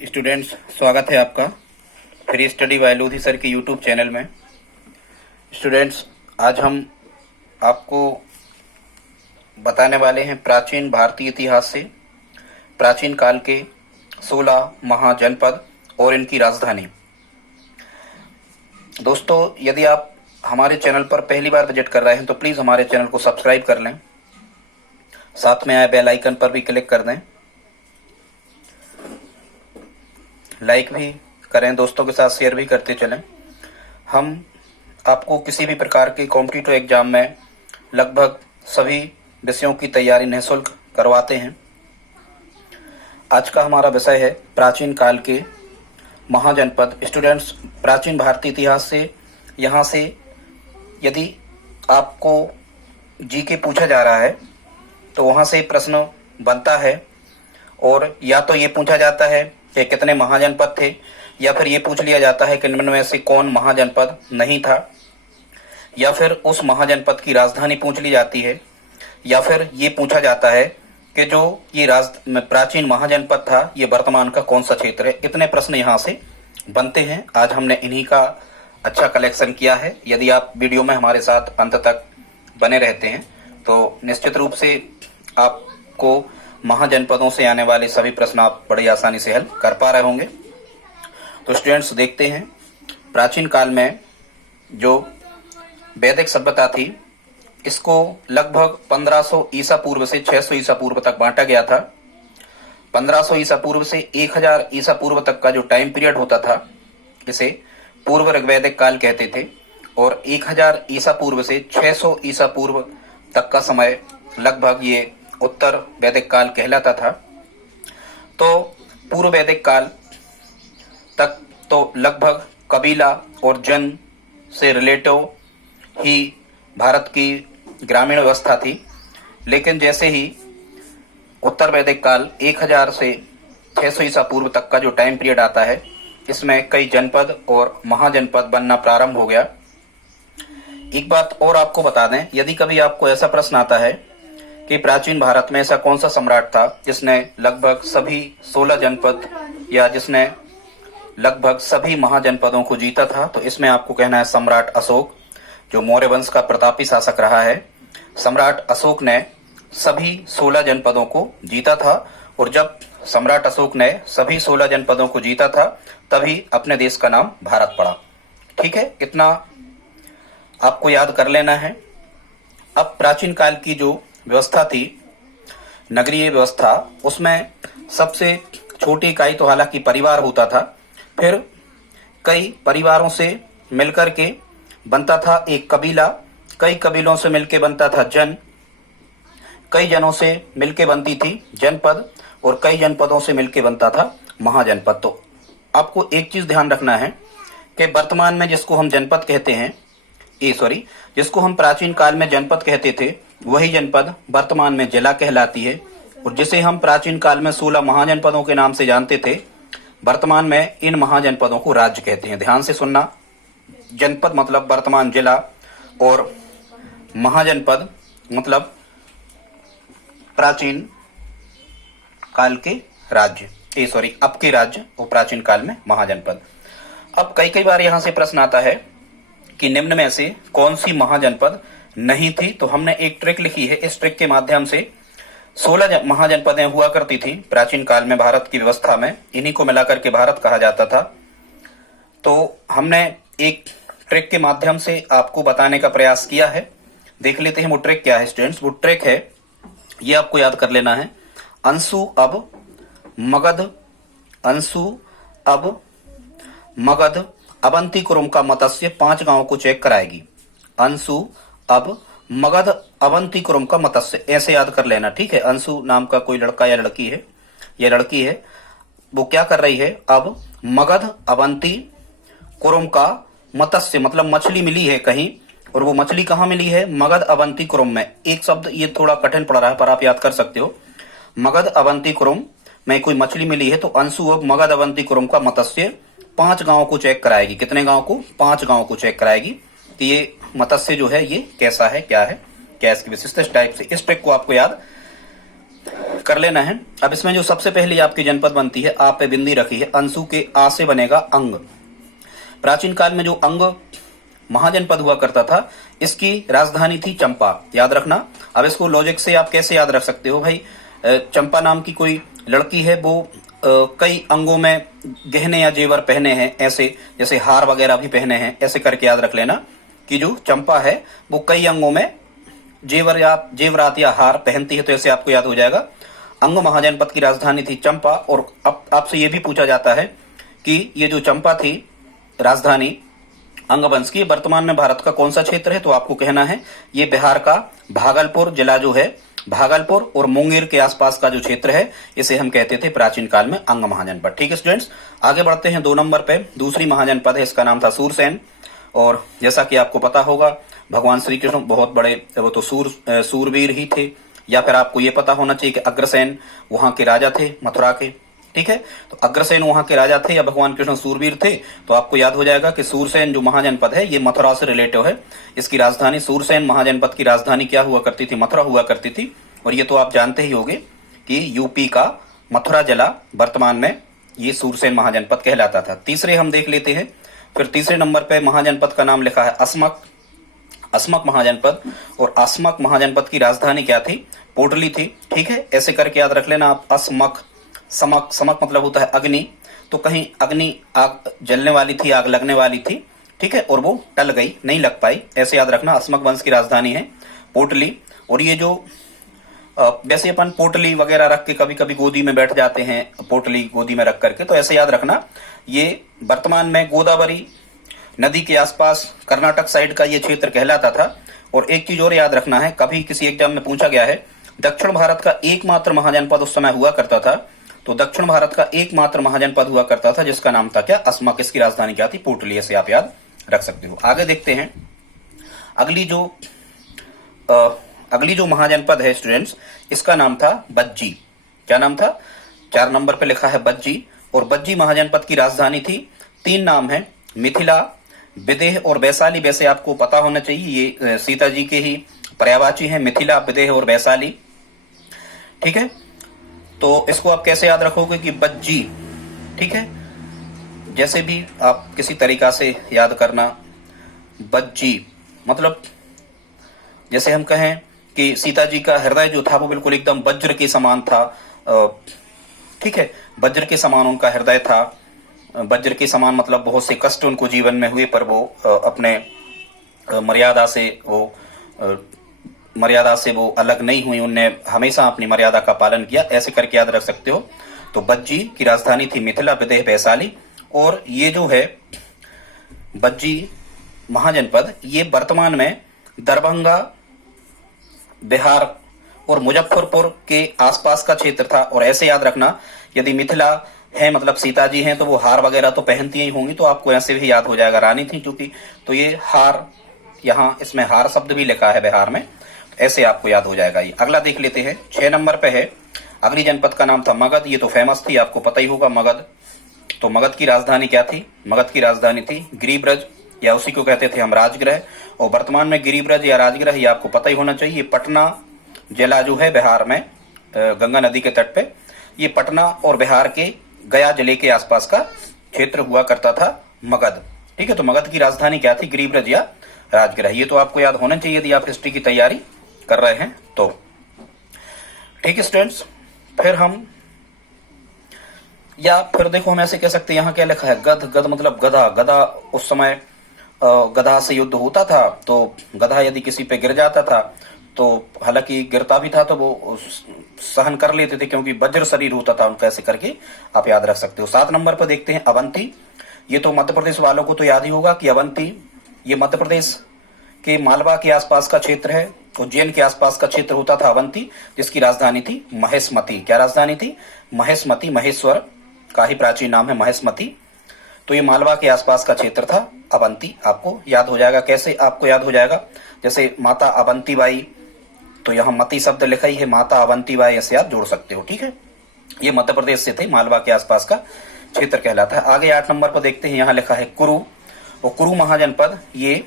Students, स्वागत है आपका free study bye Lodhi sir के यूट्यूब चैनल में। स्टूडेंट्स, आज हम आपको बताने वाले हैं प्राचीन भारतीय इतिहास से प्राचीन काल के 16 महाजनपद और इनकी राजधानी। दोस्तों, यदि आप हमारे चैनल पर पहली बार विजिट कर रहे हैं तो प्लीज़ हमारे चैनल को सब्सक्राइब कर लें, साथ में आए बेल आइकन पर भी क्लिक कर दें, लाइक भी करें, दोस्तों के साथ शेयर भी करते चलें। हम आपको किसी भी प्रकार के कॉम्पिटिटिव एग्जाम में लगभग सभी विषयों की तैयारी निःशुल्क करवाते हैं। आज का हमारा विषय है प्राचीन काल के महाजनपद। स्टूडेंट्स, प्राचीन भारतीय इतिहास से यहाँ से यदि आपको जीके पूछा जा रहा है तो वहाँ से प्रश्न बनता है, और या तो ये पूछा जाता है कि कितने महाजनपद थे, या फिर ये पूछ लिया जाता है कि निम्न में से कौन महाजनपद नहीं था, या फिर उस महाजनपद की राजधानी पूछ ली जाती है, या फिर ये पूछा जाता है कि जो ये प्राचीन महाजनपद था ये वर्तमान का कौन सा क्षेत्र है। इतने प्रश्न यहाँ से बनते हैं। आज हमने इन्हीं का अच्छा कलेक्शन किया है। यदि आप वीडियो में हमारे साथ अंत तक बने रहते हैं तो निश्चित रूप से आपको महाजनपदों से आने वाले सभी प्रश्न आप बड़ी आसानी से हल कर पा रहे होंगे। तो स्टूडेंट्स, देखते हैं प्राचीन काल में जो वैदिक सभ्यता थी इसको लगभग 1500 ईसा पूर्व से 600 ईसा पूर्व तक बांटा गया था। 1500 ईसा पूर्व से 1000 ईसा पूर्व तक का जो टाइम पीरियड होता था इसे पूर्व ऋग्वैदिक काल कहते थे, और 1000 ईसा पूर्व से 600 ईसा पूर्व तक का समय लगभग ये उत्तर वैदिक काल कहलाता था। तो पूर्व वैदिक काल तक तो लगभग कबीला और जन से रिलेटिव ही भारत की ग्रामीण व्यवस्था थी, लेकिन जैसे ही उत्तर वैदिक काल 1000 से 600 ईसा पूर्व तक का जो टाइम पीरियड आता है इसमें कई जनपद और महाजनपद बनना प्रारंभ हो गया। एक बात और आपको बता दें, यदि कभी आपको ऐसा प्रश्न आता है कि प्राचीन भारत में ऐसा कौन सा सम्राट था जिसने लगभग सभी 16 जनपद या जिसने लगभग सभी महाजनपदों को जीता था, तो इसमें आपको कहना है सम्राट अशोक, जो मौर्य वंश का प्रतापी शासक रहा है। सम्राट अशोक ने सभी 16 जनपदों को जीता था, और जब सम्राट अशोक ने सभी 16 जनपदों को जीता था तभी अपने देश का नाम भारत पड़ा। ठीक है, इतना आपको याद कर लेना है। अब प्राचीन काल की जो व्यवस्था थी, नगरीय व्यवस्था, उसमें सबसे छोटी इकाई तो हालांकि परिवार होता था, फिर कई परिवारों से मिलकर के बनता था एक कबीला, कई कबीलों से मिलकर बनता था जन, कई जनों से मिलकर बनती थी जनपद, और कई जनपदों से मिलकर बनता था महाजनपद। तो आपको एक चीज ध्यान रखना है कि वर्तमान में जिसको हम जनपद कहते हैं, जिसको हम प्राचीन काल में जनपद कहते थे, वही जनपद वर्तमान में जिला कहलाती है, और जिसे हम प्राचीन काल में 16 महाजनपदों के नाम से जानते थे, वर्तमान में इन महाजनपदों को राज्य कहते हैं। ध्यान से सुनना, जनपद मतलब वर्तमान जिला, और महाजनपद मतलब प्राचीन काल के राज्य, अब के राज्य और प्राचीन काल में महाजनपद। अब कई बार यहां से प्रश्न आता है कि निम्न में से कौन सी महाजनपद नहीं थी, तो हमने एक ट्रिक लिखी है। इस ट्रिक के माध्यम से 16 महाजनपदें हुआ करती थी प्राचीन काल में भारत की व्यवस्था में, इन्हीं को मिलाकर के भारत कहा जाता था। तो हमने एक ट्रिक के माध्यम से आपको बताने का प्रयास किया है। देख लेते हैं वो ट्रिक क्या है स्टूडेंट्स। वो ट्रिक है, ये आपको याद कर लेना है, अंशु अब मगध अवंतीपुरम का मत्स्य 5 गांव को चेक कराएगी। अंशु अब मगध अवंतीपुरम का मत्स्य, ऐसे याद कर लेना। ठीक है, अंशु नाम का कोई लड़का या लड़की है, यह लड़की है, वो क्या कर रही है, अब मगध अवंतीपुरम का मत्स्य मतलब मछली मिली है कहीं, और वो मछली कहाँ मिली है, मगध अवंतीपुरम में। एक शब्द ये थोड़ा कठिन पड़ रहा है पर आप याद कर सकते हो। मगध अवंतीपुरम में कोई मछली मिली है, तो अंशु अब मगध अवंतीपुरम का मत्स्य 5 गांव को चेक कराएगी। कितने गांव को, 5 गांव को चेक कराएगी। तो ये मत्स्य जो है ये कैसा है, क्या है, क्या इसकी विशिष्टता, इस टाइप से। इस ट्रिक को आपको याद कर लेना है। अब इसमें जो सबसे पहली आपकी जनपद बनती है, आप पे बिंदी रखी है, अंशु के आ से बनेगा अंग। प्राचीन काल में जो अंग महाजनपद हुआ करता था, इसकी राजधानी थी चंपा, याद रखना। अब इसको लॉजिक से आप कैसे याद रख सकते हो भाई, चंपा नाम की कोई लड़की है, वो कई अंगों में गहने या जेवर पहने हैं, ऐसे जैसे हार वगैरह भी पहने हैं, ऐसे करके याद रख लेना कि जो चंपा है वो कई अंगों में जेवर या जेवरात या हार पहनती है, तो ऐसे आपको याद हो जाएगा। अंग महाजनपद की राजधानी थी चंपा। और अब आपसे ये भी पूछा जाता है कि ये जो चंपा थी राजधानी अंगवंश की, वर्तमान में भारत का कौन सा क्षेत्र है, तो आपको कहना है ये बिहार का भागलपुर जिला जो है, भागलपुर और मुंगेर के आसपास का जो क्षेत्र है, इसे हम कहते थे प्राचीन काल में अंग महाजनपद। ठीक है स्टूडेंट्स, आगे बढ़ते हैं 2 नंबर पे। दूसरी महाजनपद है, इसका नाम था सूरसेन। और जैसा कि आपको पता होगा, भगवान श्री कृष्ण बहुत बड़े वो तो सूरवीर ही थे, या फिर आपको ये पता होना चाहिए कि अग्रसेन वहां के राजा थे मथुरा के। ठीक है, तो अग्रसेन वहां के राजा थे या भगवान कृष्ण सूरवीर थे, तो आपको याद हो जाएगा कि सूरसेन जो महाजनपद है ये मथुरा से रिलेटिव है। इसकी राजधानी सूरसेन महाजनपद की राजधानी क्या हुआ करती थी, मथुरा हुआ करती थी। और ये तो आप जानते ही होंगे कि यूपी का मथुरा जिला वर्तमान में ये सूरसेन महाजनपद कहलाता था। तीसरे हम देख लेते हैं, फिर तीसरे नंबर पे महाजनपद का नाम लिखा है अस्मक, अस्मक महाजनपद। और अस्मक महाजनपद की राजधानी क्या थी, पोटली थी। ठीक है, ऐसे करके याद रख लेना आप, अस्मक। समक, समक मतलब होता है अग्नि, तो कहीं अग्नि आग जलने वाली थी, आग लगने वाली थी। ठीक है, और वो टल गई, नहीं लग पाई, ऐसे याद रखना। अस्मक वंश की राजधानी है पोटली। और ये जो वैसे अपन पोटली वगैरह रख के कभी कभी गोदी में बैठ जाते हैं, पोटली गोदी में रख करके, तो ऐसे याद रखना ये वर्तमान में गोदावरी नदी के आसपास कर्नाटक साइड का ये क्षेत्र कहलाता था। और एक चीज और याद रखना है, कभी किसी एग्जाम में पूछा गया है, दक्षिण भारत का एकमात्र महाजनपद उस समय हुआ करता था, तो दक्षिण भारत का एकमात्र महाजनपद हुआ करता था जिसका नाम था क्या, अस्मक। इसकी राजधानी क्या थी, पोटली। ऐसे आप याद रख सकते हो। आगे देखते हैं अगली जो महाजनपद है स्टूडेंट्स, इसका नाम था बज्जी। क्या नाम था, 4 नंबर पे लिखा है बज्जी। और बज्जी महाजनपद की राजधानी थी, 3 नाम है, मिथिला, विदेह और वैशाली। वैसे आपको पता होना चाहिए ये सीता जी के ही पर्यायवाची हैं, मिथिला, विदेह और वैशाली। ठीक है, तो इसको आप कैसे याद रखोगे कि बज्जी। ठीक है, जैसे भी आप किसी तरीका से याद करना, बज्जी मतलब जैसे हम कहें कि सीता जी का हृदय जो था वो बिल्कुल एकदम वज्र के समान था। ठीक है, वज्र के समान उनका हृदय था। वज्र के समान मतलब बहुत से कष्ट उनको जीवन में हुए, पर वो अपने मर्यादा से वो अलग नहीं हुई, उनने हमेशा अपनी मर्यादा का पालन किया। ऐसे करके याद रख सकते हो। तो बज्जी की राजधानी थी मिथिला, विदेह, वैशाली। और ये जो है बज्जी महाजनपद, ये वर्तमान में दरभंगा, बिहार और मुजफ्फरपुर के आसपास का क्षेत्र था। और ऐसे याद रखना, यदि मिथिला है मतलब सीता जी हैं, तो वो हार वगैरह तो पहनती ही होंगी, तो आपको ऐसे भी याद हो जाएगा, रानी थी क्योंकि। तो ये हार, यहाँ इसमें हार शब्द भी लिखा है बिहार में, ऐसे आपको याद हो जाएगा। ये अगला देख लेते हैं, 6 नंबर पे है। अगली जनपद का नाम था मगध। ये तो फेमस थी, आपको पता ही होगा मगध। तो मगध की राजधानी क्या थी, मगध की राजधानी थी गिरिब्रज, या उसी को कहते थे हम राजगृह। और वर्तमान में गिरिब्रज या राजगृह, ये आपको पता ही होना चाहिए, पटना जिला जो है बिहार में, गंगा नदी के तट पे, ये पटना और बिहार के गया जिले के आसपास का क्षेत्र हुआ करता था मगध। ठीक है, तो मगध की राजधानी क्या थी, गिरिब्रज या राजगृह। ये तो आपको याद होना चाहिए यदि आप हिस्ट्री की तैयारी कर रहे हैं तो। ठीक है स्टूडेंट्स, फिर देखो हम ऐसे कह सकते हैं, यहाँ क्या लिखा है, गध। गध मतलब गधा। गधा उस समय गधा से युद्ध होता था, तो गधा यदि किसी पे गिर जाता था, तो हालांकि गिरता भी था तो वो सहन कर लेते थे क्योंकि वज्र शरीर होता था उनका। ऐसे करके आप याद रख सकते हो। 7 नंबर पर देखते हैं अवंती। ये तो मध्य प्रदेश वालों को तो याद ही होगा कि अवंती ये मध्य प्रदेश के मालवा के आसपास का क्षेत्र है, उज्जैन के आसपास का क्षेत्र होता था अवंती, जिसकी राजधानी थी महेशमती। क्या राजधानी थी, महेशमती। महेश्वर का ही प्राचीन नाम है महेशमती। तो ये मालवा के आसपास का क्षेत्र था अवंती। आपको याद हो जाएगा, कैसे आपको याद हो जाएगा, जैसे माता अवंतीबाई, तो यहाँ मती शब्द लिखा ही है, माता अवंतीबाई, ऐसे आप जोड़ सकते हो। ठीक है, ये मध्य प्रदेश से थे, मालवा के आसपास का क्षेत्र कहलाता है। आगे 8 नंबर पर देखते हैं, यहाँ लिखा है कुरु। और कुरु महाजनपद, ये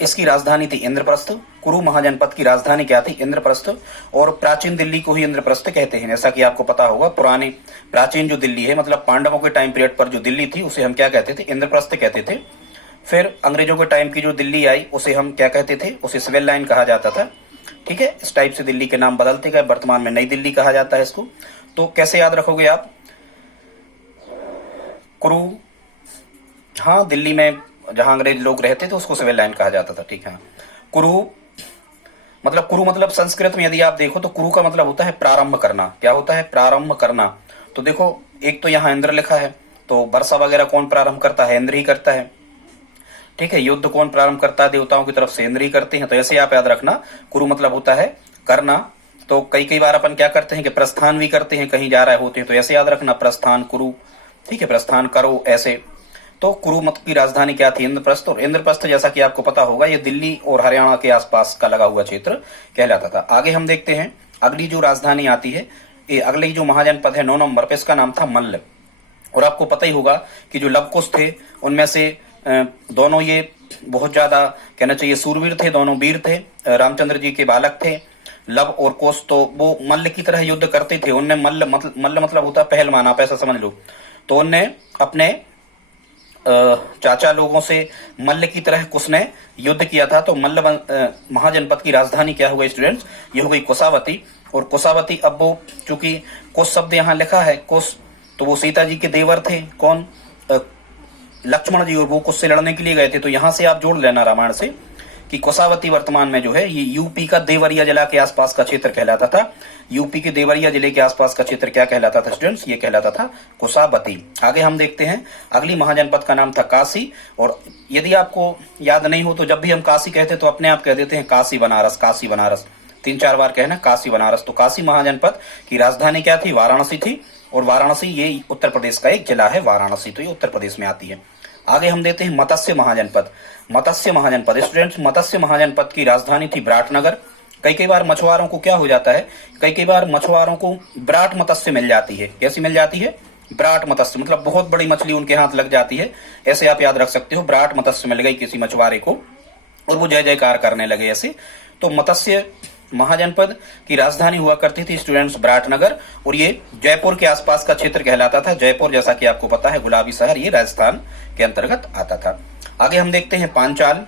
इसकी राजधानी थी इंद्रप्रस्थ। कुरु महाजनपद की राजधानी क्या थी? इंद्रप्रस्थ। और प्राचीन दिल्ली को ही इंद्रप्रस्थ कहते हैं, जैसा कि आपको पता होगा। पुराने प्राचीन जो दिल्ली है, मतलब पांडवों के टाइम पीरियड पर जो दिल्ली थी उसे हम क्या कहते थे? इंद्रप्रस्थ कहते थे। फिर अंग्रेजों के टाइम की जो दिल्ली आई उसे हम क्या कहते थे? उसे सिविल लाइन कहा जाता था। ठीक है, इस टाइप से दिल्ली के नाम बदलते गए, वर्तमान में नई दिल्ली कहा जाता है इसको। तो कैसे याद रखोगे आप? कुरु, हाँ, दिल्ली में जहां अंग्रेज लोग रहते थे उसको सिविल लाइन कहा जाता था। ठीक है, कुरु मतलब संस्कृत में यदि आप देखो तो कुरु का मतलब होता है प्रारंभ करना। क्या होता है? प्रारंभ करना। तो देखो, एक तो यहाँ इंद्र लिखा है, तो वर्षा वगैरह कौन प्रारंभ करता है? इंद्र ही करता है। ठीक है, युद्ध कौन प्रारंभ करता है? देवताओं की तरफ से इंद्र ही करते हैं। तो ऐसे आप याद रखना, कुरु मतलब होता है करना। तो कई बार अपन क्या करते हैं कि प्रस्थान भी करते हैं, कहीं जा रहे होते हैं, तो ऐसे याद रखना, प्रस्थान कुरु। ठीक है, प्रस्थान करो, ऐसे। तो कुरु मत की राजधानी क्या थी? इंद्रप्रस्थ। और इंद्रप्रस्थ जैसा कि आपको पता होगा, ये दिल्ली और हरियाणा के आसपास का लगा हुआ क्षेत्र कहलाता था। आगे हम देखते हैं अगली जो राजधानी आती है, ये अगली जो महाजनपद है 9 नंबर पे, इसका नाम था मल्ल। और आपको पता ही होगा कि जो लवकुश थे उनमें से दोनों ये बहुत ज्यादा कहना चाहिए सूरवीर थे, दोनों वीर थे, रामचंद्र जी के बालक थे। लव और कुश तो वो मल्ल की तरह युद्ध करते थे। उनने मल्ल मतलब होता है पहलवान, आप ऐसा समझ लो। तो उनने अपने चाचा लोगों से मल्ल की तरह कुश ने युद्ध किया था। तो मल्ल महाजनपद की राजधानी क्या हो गई स्टूडेंट्स? ये हो गई कुशावती। और कुशावती, अब वो चूंकि कुश शब्द यहाँ लिखा है, कुश, तो वो सीता जी के देवर थे। कौन? लक्ष्मण जी। और वो कुश से लड़ने के लिए गए थे। तो यहां से आप जोड़ लेना रामायण से कि कुशावती वर्तमान में जो है ये यूपी का देवरिया जिला के आसपास का क्षेत्र कहलाता था। यूपी के देवरिया जिले के आसपास का क्षेत्र क्या कहलाता था स्टूडेंट्स? ये कहलाता था कुशावती। आगे हम देखते हैं अगली महाजनपद का नाम था काशी। और यदि आपको याद नहीं हो तो जब भी हम काशी कहते तो अपने आप कह देते हैं काशी बनारस, काशी बनारस, 3-4 बार कहना काशी बनारस। तो काशी महाजनपद की राजधानी क्या थी? वाराणसी थी। और वाराणसी ये उत्तर प्रदेश का एक जिला है, वाराणसी, तो ये उत्तर प्रदेश में आती है। आगे हम देते हैं मत्स्य महाजनपद। मत्स्य महाजनपद स्टूडेंट्स, मत्स्य महाजनपद की राजधानी थी विराटनगर। कई बार मछुआरों को क्या हो जाता है, कई बार मछुआरों को विराट मत्स्य मिल जाती है। कैसी मिल जाती है? विराट मत्स्य, मतलब बहुत बड़ी मछली उनके हाथ लग जाती है। ऐसे आप याद रख सकते हो, विराट मत्स्य मिल गई किसी मछुआरे को और वो जय जयकार करने लगे ऐसे। तो मत्स्य महाजनपद की राजधानी हुआ करती थी स्टूडेंट्स विराटनगर। और ये जयपुर के आसपास का क्षेत्र कहलाता था। जयपुर जैसा कि आपको पता है गुलाबी शहर, ये राजस्थान के अंतर्गत आता था। आगे हम देखते हैं पांचाल।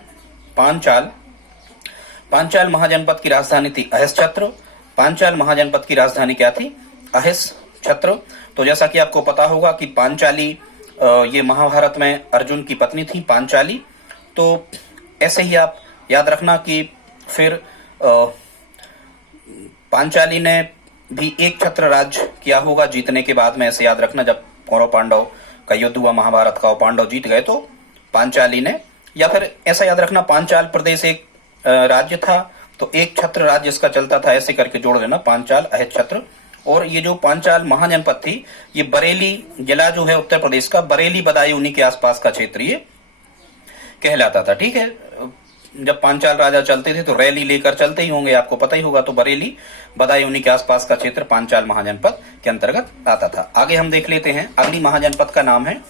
पांचाल महाजनपद की राजधानी थी अहिष्छत्र। पांचाल महाजनपद की राजधानी क्या थी? अहिष्छत्र। तो जैसा कि आपको पता होगा कि पांचाली ये महाभारत में अर्जुन की पत्नी थी पांचाली। तो ऐसे ही आप याद रखना कि फिर पांचाली ने भी एक छत्र राज्य किया होगा जीतने के बाद में। ऐसे याद रखना, जब कौरव पांडव का युद्ध हुआ महाभारत का और पांडव जीत गए तो पांचाली ने, या फिर ऐसा याद रखना पांचाल प्रदेश एक राज्य था, तो एक छत्र राज्य इसका चलता था। ऐसे करके जोड़ लेना, पांचाल अहिष्छत्र। और ये जो पांचाल महाजनपद थी ये बरेली जिला जो है उत्तर प्रदेश का, बरेली बदायूं के आसपास का क्षेत्र ये कहलाता था। ठीक है, जब पांचाल राजा चलते थे तो रैली लेकर चलते ही होंगे, आपको पता ही होगा। तो बरेली बदायूं के आसपास का क्षेत्र पांचाल महाजनपद के अंतर्गत आता था। आगे हम देख लेते हैं अगली महाजनपद का नाम है,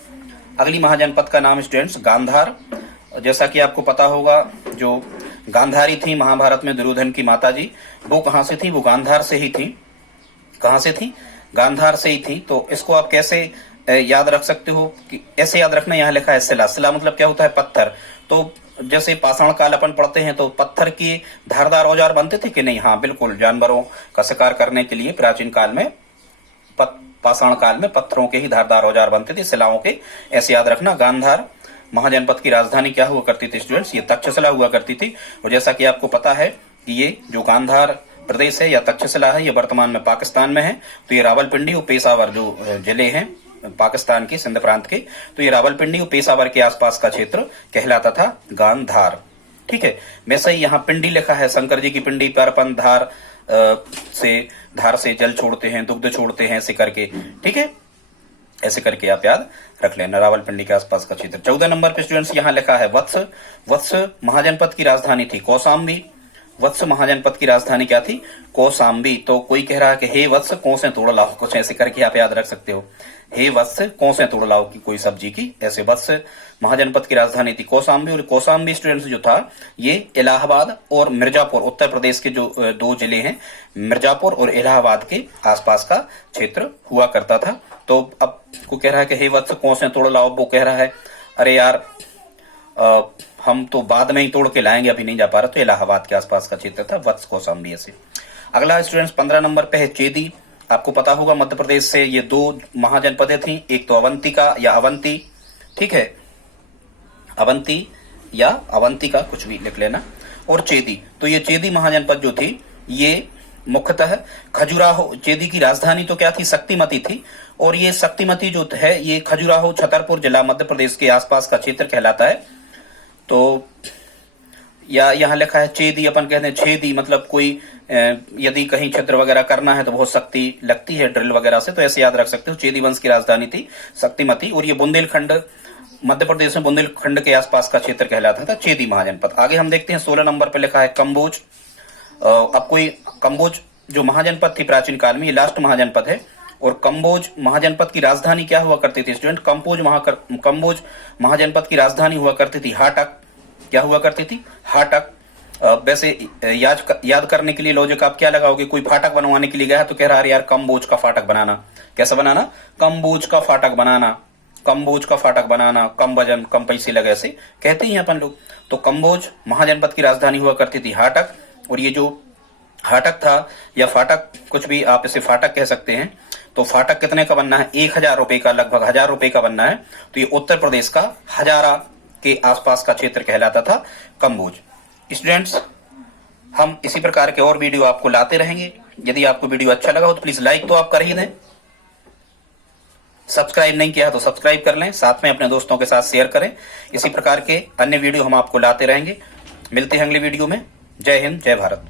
अगली महाजनपद का नाम स्टूडेंट्स गांधार। जैसा कि आपको पता होगा जो गांधारी थी महाभारत में दुर्योधन की माता जी, वो कहां से थी? वो गांधार से ही थी। कहां से थी? गांधार से ही थी। तो इसको आप कैसे याद रख सकते हो कि ऐसे याद रखना, यहाँ लिखा है शिला। शिला मतलब क्या होता है? पत्थर। तो जैसे पाषाण काल अपन पढ़ते हैं तो पत्थर की धारदार औजार बनते थे कि नहीं? हाँ बिल्कुल, जानवरों का शिकार करने के लिए प्राचीन काल में पाषाण काल में पत्थरों के ही धारदार औजार बनते थे, शिलाओं के। ऐसे याद रखना। गांधार महाजनपद की राजधानी क्या हुआ करती थी स्टूडेंट्स? ये तक्षशिला हुआ करती थी। और जैसा कि आपको पता है कि ये जो गांधार प्रदेश है या तक्षशिला है ये वर्तमान में पाकिस्तान में है। तो ये रावलपिंडी और पेशावर जो जिले हैं पाकिस्तान के सिंध प्रांत के, तो ये रावलपिंडी और पेशावर के आसपास का क्षेत्र कहलाता था गांधार। ठीक है, वैसे ही यहाँ पिंडी लिखा है, शंकर जी की पिंडी पर अपन धार से जल छोड़ते हैं, दुग्ध छोड़ते हैं, ऐसे करके। ठीक है, ऐसे करके आप याद रख लेना, रावलपिंडी के आसपास का क्षेत्र। 14 नंबर पे स्टूडेंट्स यहाँ लिखा है वत्स। वत्स महाजनपद की राजधानी थी कौशाम्बी। वत्स महाजनपद की राजधानी क्या थी? कौशाम्बी। तो कोई कह रहा है कि हे वत्स कौसे तोड़ लाओ, कुछ ऐसे करके आप याद रख सकते हो, हे वत्स कौसे तोड़ लाओ की कोई सब्जी की, ऐसे वत्स महाजनपद की राजधानी थी कौशाम्बी। और कौशाम्बी स्टूडेंट्स जो था ये इलाहाबाद और मिर्जापुर, उत्तर प्रदेश के जो 2 जिले हैं मिर्जापुर और इलाहाबाद के आसपास का क्षेत्र हुआ करता था। तो अब को कह रहा है कि हे वत्स कौसे तोड़ लाओ, वो कह रहा है अरे यार हम तो बाद में ही तोड़ के लाएंगे, अभी नहीं जा पा रहा। तो इलाहाबाद के आसपास का क्षेत्र था वत्स कौशाम्बी से। अगला स्टूडेंट्स 15 नंबर पे है चेदी। आपको पता होगा मध्य प्रदेश से ये 2 महाजनपदें थी, एक तो अवंतिका या अवंती, ठीक है, अवंती या अवंतिका कुछ भी लिख लेना, और चेदी। तो ये चेदी महाजनपद जो थी ये मुख्यतः खजुराहो, चेदी की राजधानी तो क्या थी? शक्तिमती थी। और ये शक्तिमती जो है ये खजुराहो छतरपुर जिला मध्य प्रदेश के आसपास का क्षेत्र कहलाता है। तो या यहाँ लिखा है चेदी, अपन कहते हैं छेदी, मतलब कोई यदि कहीं छिद्र वगैरह करना है तो बहुत शक्ति लगती है ड्रिल वगैरह से, तो ऐसे याद रख सकते हो। चेदी वंश की राजधानी थी शक्तिमती, और ये बुंदेलखंड, मध्य प्रदेश में बुंदेलखंड के आसपास का क्षेत्र कहलाता था चेदी महाजनपद। आगे हम देखते हैं 16 नंबर पर लिखा है कम्बोज। अब कोई कम्बोज जो महाजनपद थी प्राचीन काल में, ये लास्ट महाजनपद है। और कम्बोज महाजनपद की राजधानी क्या हुआ करती थी स्टूडेंट? कम्बोज महाजनपद की राजधानी हुआ करती थी हाटक। क्या हुआ करती थी? हाटक। वैसे याद करने के लिए लॉजिक आप क्या लगाओगे? कोई फाटक बनवाने के लिए गया तो कह रहा है यार कम्बोज का फाटक बनाना। कैसा बनाना? कम्बोज का फाटक बनाना, कम्बोज का फाटक बनाना, कम वजन कम पैसे लगे, ऐसे कहते ही अपन लोग। तो कम्बोज महाजनपद की राजधानी हुआ करती थी हाटक। और ये जो हाटक था या फाटक, कुछ भी आप इसे फाटक कह सकते हैं। तो फाटक कितने का बनना है? 1000 रुपए का, लगभग 1000 रुपए का बनना है। तो ये उत्तर प्रदेश का हजारा के आसपास का क्षेत्र कहलाता था कम्बोज। स्टूडेंट्स हम इसी प्रकार के और वीडियो आपको लाते रहेंगे। यदि आपको वीडियो अच्छा लगा हो तो प्लीज लाइक तो आप कर ही दें, सब्सक्राइब नहीं किया तो सब्सक्राइब कर लें, साथ में अपने दोस्तों के साथ शेयर करें। इसी प्रकार के अन्य वीडियो हम आपको लाते रहेंगे। मिलते हैं अगले वीडियो में। जय हिंद, जय भारत।